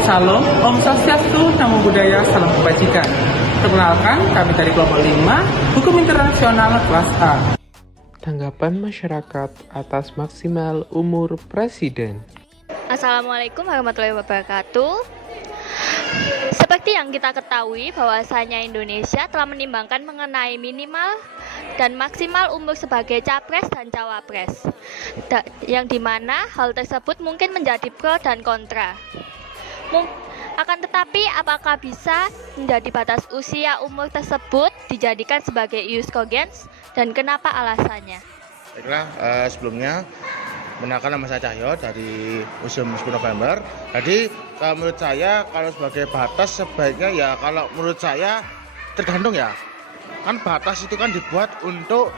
Salam, Om Swastiastu, Namo Buddhaya, Salam Kebajikan. Perkenalkan, kami dari kelompok 5, Hukum Internasional kelas A. Tanggapan masyarakat atas maksimal umur Presiden. Assalamualaikum warahmatullahi wabarakatuh. Seperti yang kita ketahui bahwasanya Indonesia telah menimbangkan mengenai minimal dan maksimal umur sebagai capres dan cawapres, yang dimana hal tersebut mungkin menjadi pro dan kontra. Akan tetapi apakah bisa menjadi batas usia umur tersebut dijadikan sebagai ius cogens dan kenapa alasannya? Baiklah, sebelumnya mengenalkan nama saya Cahyo dari Museum 10 November. Jadi menurut saya kalau sebagai batas sebaiknya ya kalau menurut saya tergantung ya. Kan batas itu kan dibuat untuk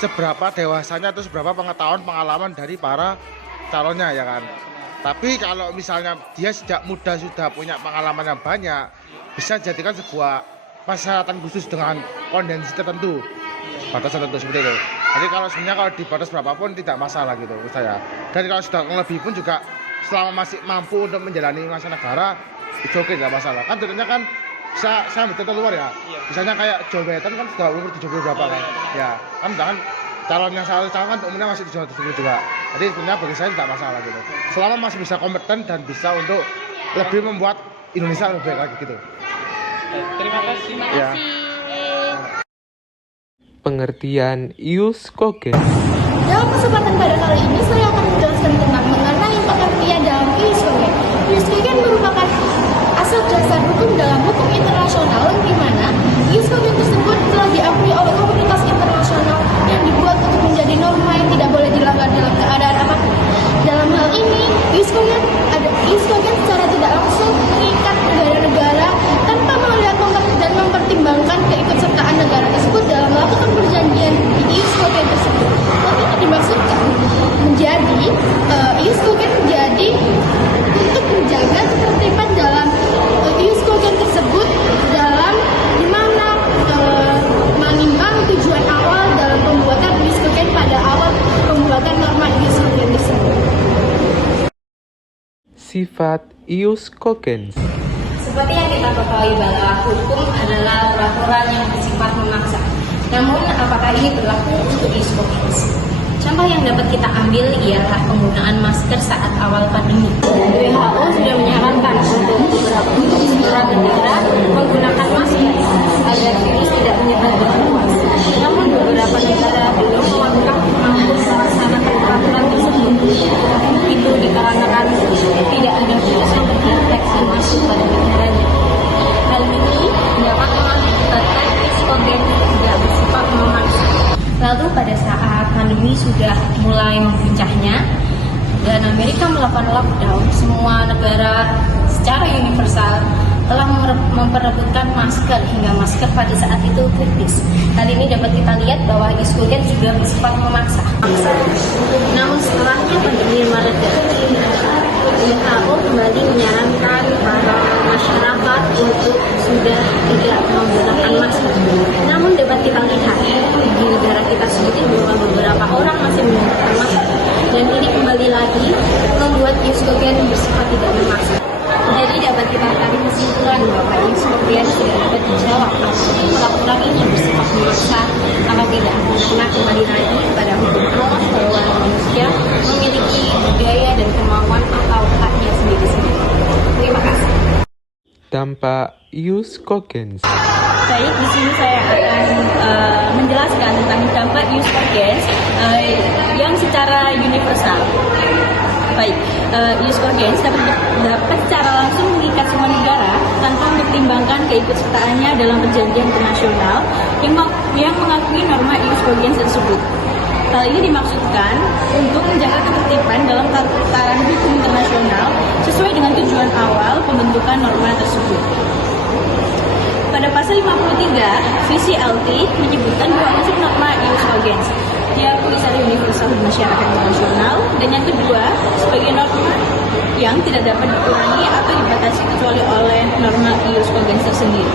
seberapa dewasanya atau seberapa pengetahuan pengalaman dari para calonnya ya kan. Tapi kalau misalnya dia sejak muda sudah punya pengalaman yang banyak, bisa dijadikan sebuah persyaratan khusus dengan kondensi tertentu, batas tertentu seperti itu. Jadi kalau sebenarnya kalau di batas berapapun tidak masalah gitu menurut saya. Dan kalau sudah lebih pun juga selama masih mampu untuk menjalani masa negara, itu oke, tidak masalah. Kan tentunya kan saya ambil contoh luar ya. Misalnya kayak Joe Biden kan sudah umur 70 berapa kan. Ya, kan calon yang saya calon kan umurnya masih 70 juga. Jadi sebenarnya bagi saya tidak masalah gitu. Selama masih bisa kompeten dan bisa untuk lebih membuat Indonesia lebih baik lagi gitu. Terima kasih. Ya. Pengertian ius cogens. Dalam kesempatan pada kali ini saya akan menjelaskan tentang mengenai pengertian dalam ius cogens. Ius cogens merupakan asas dasar hukum dalam hukum internasional di mana ius cogens tersebut telah diakui oleh komunitas internasional yang dibuat untuk menjadi norma yang tidak boleh dilanggar dalam keadaan apapun. Dalam hal ini, ius cogens secara tidak langsung mengikat negara-negara tanpa melihat dan mempertimbangkan keikutsertaan negara tersebut dalam melakukan perjanjian di ius cogens tersebut. Hal ini dimaksudkan menjadi ius cogens menjadi untuk menjaga ketertiban dalam ius cogens tersebut dalam dimana menimbang tujuan awal dalam pembuatan ius cogens pada awal pembuatan norma ius cogens tersebut. Sifat ius cogens. Seperti yang kita ketahui bahwa hukum adalah peraturan yang bersifat memaksa. Namun, apakah ini berlaku untuk ius cogens? Contoh yang dapat kita ambil ialah penggunaan masker saat awal pandemi. WHO sudah menyarankan untuk beberapa negara menggunakan masker agar virus tidak menyebar dengan luas. Namun, beberapa negara belum mampu melaksanakan peraturan tersebut. Itu dikarenakan tidak ada virus yang terdeteksi masuk pada negaranya. Hal ini dapat mengakibatkan ius cogens tidak bersifat memaksa. Lalu pada saat pandemi sudah mulai mempuncaknya dan Amerika melakukan lockdown, semua negara secara universal telah memperebutkan masker hingga masker pada saat itu kritis. Hal ini dapat kita lihat bahwa ius cogens juga bersifat memaksa. Namun setelahnya pandemi mereda, WHO kembali menyarankan para masyarakat untuk sudah tidak menggunakan masker. Namun dapat kita lihat di negara kita sendiri bahwa beberapa orang masih menggunakan masker, dan ini kembali lagi membuat ius cogens bersifat tidak memaksa. Jadi dapat kita tarik kesimpulan bahwa ius cogens tidak dapat dijawab peraturan ini bersifat memaksa atau tidak, karena kembali lagi pada hukum Allah bahwa manusia memiliki budaya dan kemauan atau haknya sendiri-sendiri. Terima kasih. Dampak ius cogens. Baik, di sini saya akan menjelaskan tentang dampak ius cogens yang secara universal. Baik, ius cogens dapat secara langsung mengikat semua negara tanpa mempertimbangkan keikutsertaannya dalam perjanjian internasional yang mengakui norma ius cogens tersebut. Hal ini dimaksudkan untuk menjaga ketertiban dalam tataran hukum internasional sesuai dengan tujuan awal pembentukan norma tersebut. Pada pasal 53, VCLT menyebutkan dua unsur norma ius cogens, diakui secara universal di masyarakat internasional, dan yang kedua sebagai norma yang tidak dapat dikurangi atau dibatasi kecuali oleh norma ius cogens tersendiri.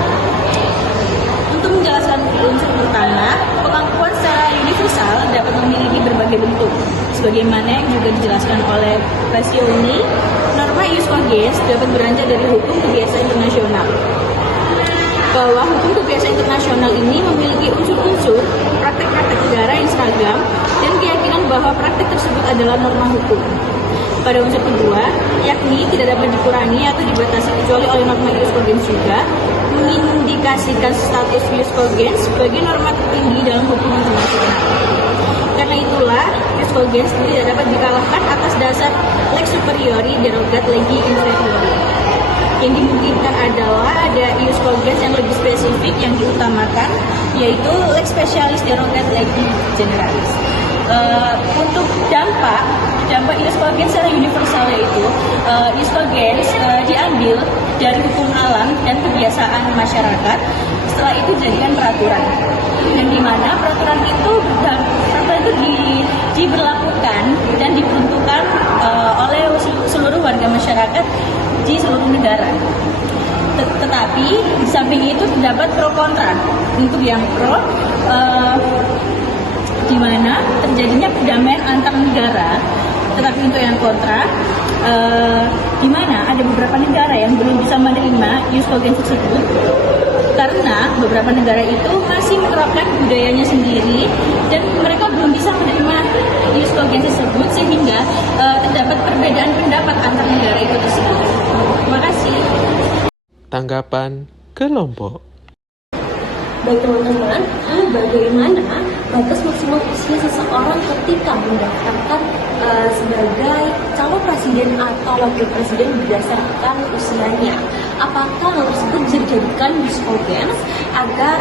Untuk menjelaskan unsur pertama, pengakuan secara universal dapat memiliki berbagai bentuk, sebagaimana yang juga dijelaskan oleh Presioni Norma ius cogens dapat beranjak dari hukum kebiasaan internasional. Bahwa hukum kebiasaan internasional ini memiliki unsur-unsur praktek-praktek negara yang seragam dan keyakinan bahwa praktek tersebut adalah norma hukum. Pada unsur kedua, yakni tidak dapat dikurangi atau dibatasi kecuali oleh norma ius cogens juga, mengindikasikan status ius cogens sebagai norma tertinggi dalam hukum internasional. Karena itulah, ius cogens tidak dapat dikalahkan atas dasar lex superiori derogat legi inferiori. Yang dimungkinkan adalah ada ius cogens yang lebih spesifik yang diutamakan, yaitu lex specialis derogat legi generalis. Untuk dampak ius cogens secara universal yaitu ius cogens diambil dari hukum alam dan kebiasaan masyarakat, setelah itu dijadikan peraturan, dan di mana peraturan itu diberlakukan dan diperuntukkan oleh seluruh warga masyarakat di seluruh negara. Tetapi di samping itu terdapat pro kontra. Untuk yang pro, di mana terjadinya perdamaian antar negara, tetapi untuk yang kontra, di mana ada beberapa negara yang belum bisa menerima ius cogens tersebut karena beberapa negara itu masih menerapkan budayanya sendiri dan mereka belum bisa menerima ius cogens tersebut, sehingga terdapat perbedaan pendapat antar negara itu tersebut. Terima kasih. Tanggapan kelompok. Baik teman-teman, lalu bagaimana batas maksimal usia seseorang ketika mendaftarkan sebagai calon presiden atau wakil presiden berdasarkan usianya? Apakah hal tersebut bisa dijadikan ius cogens agar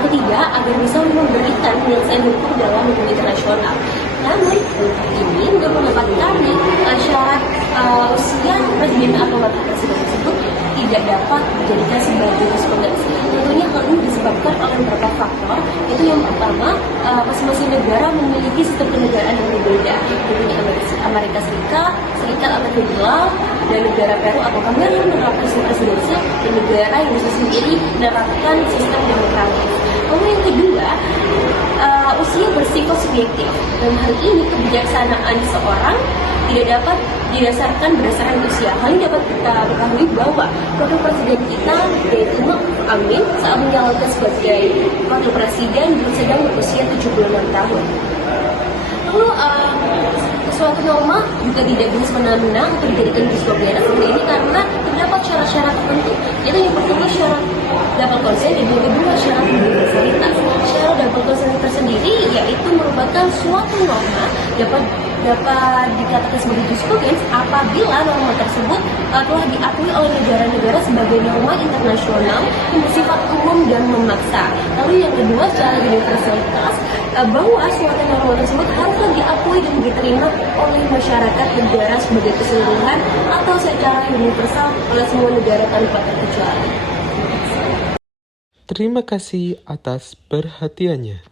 atau tidak, agar bisa memberikan penyelesaian hukum dalam hukum internasional? Namun untuk ini untuk mendapatkan syarat usia presiden atau wakil presiden tersebut tidak dapat dijadikan sebagai ius cogens. Tentunya hal ini disebabkan oleh beberapa faktor. Itu yang pertama, masing-masing negara memiliki sistem kenegaraan yang berbeda. Tentunya Amerika Serikat Amerika Federal, dan negara Peru atau Kamerun menerapkan sistem presidensial, dan negara yang bisa sendiri menerapkan sistem demokratis. Lalu yang kedua, usia bersifat subjektif. Dan hal ini kebijaksanaan seorang tidak dapat didasarkan berdasarkan usia. Hal ini dapat kita ketahui bahwa wakil presiden kita, yaitu Ma'ruf Amin, saat menjalankan sebagai wakil presiden sedang berusia 76 tahun. Lalu suatu norma juga tidak bisa semena-mena untuk dijadikan ius cogens seperti ini karena terdapat syarat-syarat tertentu. Yaitu yang pertama syarat double consent, dan yang kedua syarat universalitas. Syarat double consent tersendiri yaitu merupakan suatu norma dapat dikatakan sebagai ius cogens apabila norma tersebut telah diakui oleh negara-negara sebagai norma internasional yang bersifat umum dan memaksa. Lalu yang kedua, secara universalitas, bahwa suatu norma tersebut haruslah diakui dan diterima oleh masyarakat negara sebagai keseluruhan atau secara universal oleh semua negara tanpa terkecuali. Terima kasih atas perhatiannya.